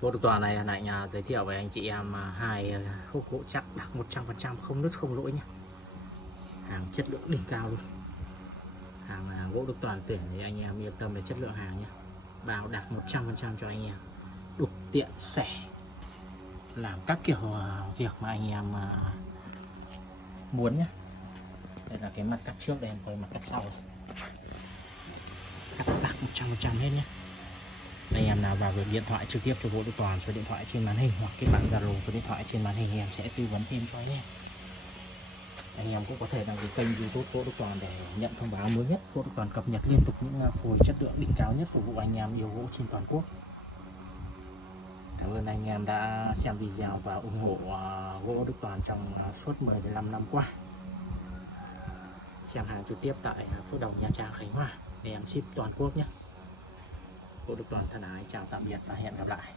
Gỗ Đức Toàn này lại nhà giới thiệu với anh chị em hai khúc gỗ chắc đặc 100%, không nứt không lỗi nhé. Hàng chất lượng đỉnh cao luôn. Hàng gỗ Đức Toàn tuyển thì anh em yên tâm về chất lượng hàng nhé. Bảo đặt 100% cho anh em. Đục tiện xẻ, làm các kiểu việc mà anh em muốn nhé. Đây là cái mặt cắt trước, đây là mặt cắt sau. Cắt đặc 100% hết nhé. Anh em nào vào được điện thoại trực tiếp cho Gỗ Đức Toàn, số điện thoại trên màn hình hoặc cái bạn Zalo số điện thoại trên màn hình, em sẽ tư vấn thêm cho anh em. Anh em cũng có thể đăng ký kênh YouTube Gỗ Đức Toàn để nhận thông báo mới nhất. Gỗ Đức Toàn cập nhật liên tục những phôi chất lượng đỉnh cao nhất phục vụ anh em yêu gỗ trên toàn quốc. Cảm ơn anh em đã xem video và ủng hộ Gỗ Đức Toàn trong suốt 15 năm qua. Xem hàng trực tiếp tại Phước Đồng, Nha Trang, Khánh Hòa, để em ship toàn quốc nhé. Gỗ Đức Toàn thân ái chào tạm biệt và hẹn gặp lại.